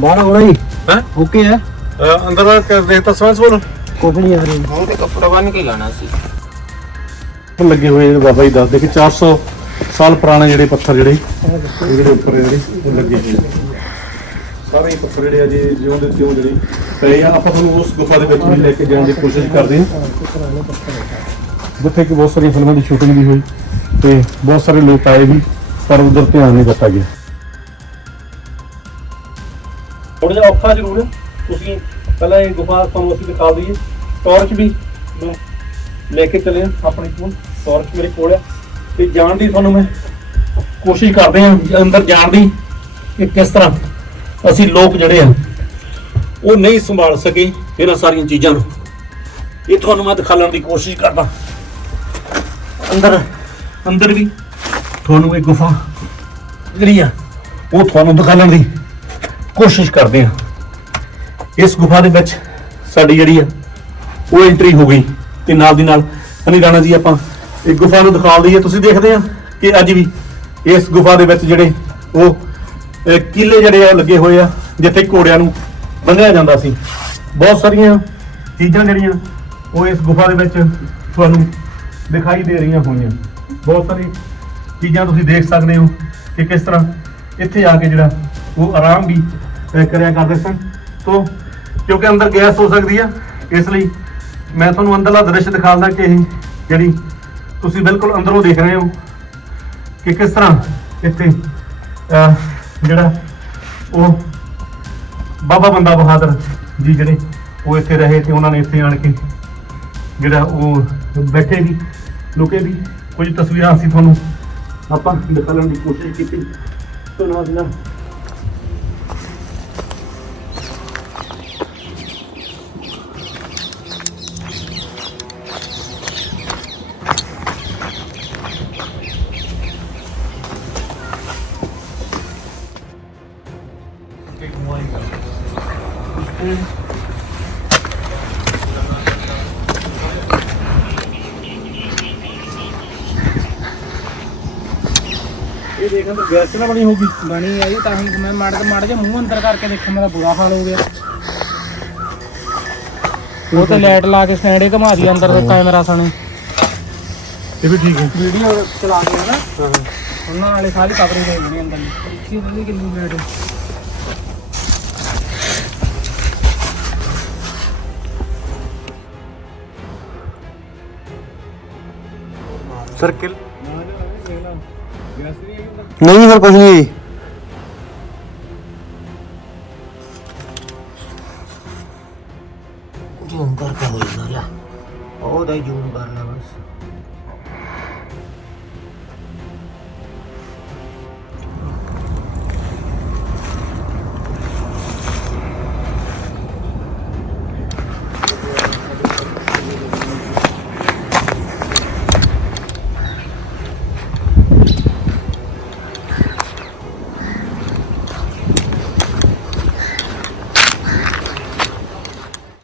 ਬਾਹਰ ਹੋ ਰਹੀ ਹੈ? ਓਕੇ ਹੈ। ਅੰਦਰ ਕਰ ਦੇਖਤਾ ਸਮਝ ਬੋਲ ਕੁਝ ਨਹੀਂ ਆ ਰਹੀ ਮੂੰਹ ਤੇ ਕੱਪੜਾ ਬੰਨ ਕੇ ਲਾਣਾ ਸੀ। ਲੱਗੇ ਹੋਏ ਨੇ ਬਾਬਾ ਜੀ ਦੱਸਦੇ ਕਿ 400 ਸਾਲ ਪੁਰਾਣੇ ਜਿਹੜੇ ਪੱਥਰ ਜਿਹੜੇ ਇਹ ਜਿਹੜੇ ਉੱਪਰ ਜਿਹੜੇ ਉਹ ਲੱਗੇ ਹੋਏ ਸਾਰੇ ਹੀ ਪੱਥਰ ਜਿਹੜੇ ਅਜੇ ਜਿਉਂ ਦੇ ਤਿਉਂ ਜਿਹੜੇ ਪਏ ਆ। ਆਪਾਂ ਤੁਹਾਨੂੰ ਉਸ ਗੁਫਾ ਦੇ ਵਿੱਚ ਵੀ ਲੈ ਕੇ ਜਾਣ ਦੀ ਕੋਸ਼ਿਸ਼ ਕਰਦੇ ਹਾਂ। ਜਿੱਥੇ ਕਿ ਬਹੁਤ ਸਾਰੀਆਂ ਫਿਲਮਾਂ ਦੀ ਸ਼ੂਟਿੰਗ ਵੀ ਹੋਈ ਤੇ ਬਹੁਤ ਸਾਰੇ ਲੋਕ ਆਏ ਵੀ ਪਰ ਉਧਰ ਧਿਆਨ ਨਹੀਂ ਦਿੱਤਾ ਗਿਆ। ਥੋੜਾ ਜਿਹਾ ਔਖਾ ਜ਼ਰੂਰ ਹੈ। ਤੁਸੀਂ ਪਹਿਲਾਂ ਇਹ ਗੁਫਾ ਤੁਹਾਨੂੰ ਅਸੀਂ ਦਿਖਾ ਦਈਏ। ਟਾਰਚ ਵੀ ਮੈਂ ਲੈ ਕੇ ਚੱਲੇ ਹਾਂ ਆਪਣੇ ਕੋਲ। ਟਾਰਚ ਮੇਰੇ ਕੋਲ ਹੈ। ਤੇ ਜਾਣ ਦੀ ਤੁਹਾਨੂੰ ਮੈਂ ਕੋਸ਼ਿਸ਼ ਕਰਦੇ ਹਾਂ ਅੰਦਰ ਜਾਣ ਦੀ ਕਿ ਕਿਸ ਤਰ੍ਹਾਂ ਅਸੀਂ ਲੋਕ ਜਿਹੜੇ ਆ, ਉਹ ਨਹੀਂ ਸੰਭਾਲ ਸਕੇ ਇਹਨਾਂ ਸਾਰੀਆਂ ਚੀਜ਼ਾਂ ਨੂੰ। ਇਹ ਤੁਹਾਨੂੰ ਮੈਂ ਦਿਖਾਉਣ ਦੀ ਕੋਸ਼ਿਸ਼ ਕਰਦਾ। ਅੰਦਰ ਅੰਦਰ ਵੀ ਤੁਹਾਨੂੰ ਇਹ ਗੁਫਾ ਜਿਹੜੀ ਆ, ਉਹ ਤੁਹਾਨੂੰ ਦਿਖਾਉਣ ਦੀ ਕੋਸ਼ਿਸ਼ ਕਰਦੇ ਹਾਂ। ਇਸ ਗੁਫਾ ਦੇ ਵਿੱਚ ਸਾਡੀ ਜਿਹੜੀ ਆ ਉਹ ਐਂਟਰੀ ਹੋ ਗਈ ਤੇ ਨਾਲ ਦੀ ਨਾਲ ਅਨੀ ਰਾਣਾ ਜੀ ਆਪਾਂ ਇਹ ਗੁਫਾ ਨੂੰ ਦਿਖਾ ਦਈਏ ਤੁਸੀਂ ਦੇਖਦੇ ਆ ਕਿ ਅੱਜ ਵੀ ਇਸ ਗੁਫਾ ਦੇ ਵਿੱਚ ਜਿਹੜੇ ਉਹ ਅਹ, ਕਿਲੇ ਜਿਹੜੇ ਆ ਲੱਗੇ ਹੋਏ ਆ ਜਿੱਥੇ ਘੋੜਿਆਂ ਨੂੰ ਬੰਨਿਆ ਜਾਂਦਾ ਸੀ। ਬਹੁਤ ਸਾਰੀਆਂ ਚੀਜ਼ਾਂ ਜਿਹੜੀਆਂ ਉਹ ਇਸ ਗੁਫਾ ਦੇ ਵਿੱਚ ਤੁਹਾਨੂੰ ਦਿਖਾਈ ਦੇ ਰਹੀਆਂ ਹੋਈਆਂ। ਬਹੁਤ ਸਾਰੀ ਚੀਜ਼ਾਂ ਤੁਸੀਂ ਦੇਖ ਸਕਦੇ ਹੋ ਕਿ ਕਿਸ ਤਰ੍ਹਾਂ ਇੱਥੇ ਆ ਕੇ ਜਿਹੜਾ ਉਹ ਆਰਾਮ ਵੀ ਅਹ, ਕਰਿਆ ਕਰਦੇ ਸਨ ਸੋ ਕਿਉਂਕਿ ਅੰਦਰ ਗੈਸ ਹੋ ਸਕਦੀ ਆ ਇਸ ਲਈ ਮੈਂ ਤੁਹਾਨੂੰ ਅੰਦਰਲਾ ਦ੍ਰਿਸ਼ ਦਿਖਾਉਂਦਾ ਕਿ ਇਹ ਜਿਹੜੀ ਤੁਸੀਂ ਬਿਲਕੁਲ ਅੰਦਰੋਂ ਦੇਖ ਰਹੇ ਹੋ ਕਿ ਕਿਸ ਤਰ੍ਹਾਂ ਇੱਥੇ ਅਹ, ਜਿਹੜਾ ਉਹ ਬਾਬਾ ਬੰਦਾ ਬਹਾਦਰ ਜੀ ਜਿਹੜੇ ਉਹ ਇੱਥੇ ਰਹੇ ਤੇ ਉਹਨਾਂ ਨੇ ਇੱਥੇ ਆਣ ਕੇ ਜਿਹੜਾ ਉਹ ਬੈਠੇ ਵੀ ਲੁਕੇ ਵੀ। ਕੁਝ ਤਸਵੀਰਾਂ ਅਸੀਂ ਤੁਹਾਨੂੰ ਆਪਾਂ ਦਿਖਾਉਣ ਦੀ ਕੋਸ਼ਿਸ਼ ਕੀਤੀ। ਧੰਨਵਾਦ ਜੀ ਇਹ ਦੇਖਣ ਤੇ ਗੈਸ ਨਾ ਬਣੀ ਹੋਊਗੀ। ਬਣੀ ਆ ਜੀ ਤਾਂ ਹੀ ਮੈਂ ਮੜ ਮੜ ਜਾ ਮੂੰਹ ਅੰਦਰ ਕਰਕੇ ਦੇਖਣ ਮੇਰਾ ਬੁਰਾ ਹਾਲ ਹੋ ਗਿਆ। ਉਹ ਤੇ ਲਾਈਟ ਲਾ ਕੇ ਸਟੈਂਡੇ ਘਮਾ ਦੀ ਅੰਦਰ ਦੇ ਕੈਮਰਾ ਸਣੇ ਇਹ ਵੀ ਠੀਕ ਹੈ। ਵੀਡੀਓ ਚਲਾ ਕੇ ਨਾ ਉਹਨਾਂ ਨਾਲੇ ਸਾਰੀ ਹੋ ਜਣੀ ਅੰਦਰ ਦੀ ਇੱਥੇ ਕਿੰਨੀ ਲਾਈਟ ਸਰਕਲ ਨਹੀਂ ਸਰ ਕੁਝ ਨਹੀਂ ਜ਼ੂਮ ਕਰਕੇ ਹੋ ਜਾਂਦਾ ਜਾ ਉਹਦਾ ਜ਼ੂਮ ਕਰਨਾ ਬਸ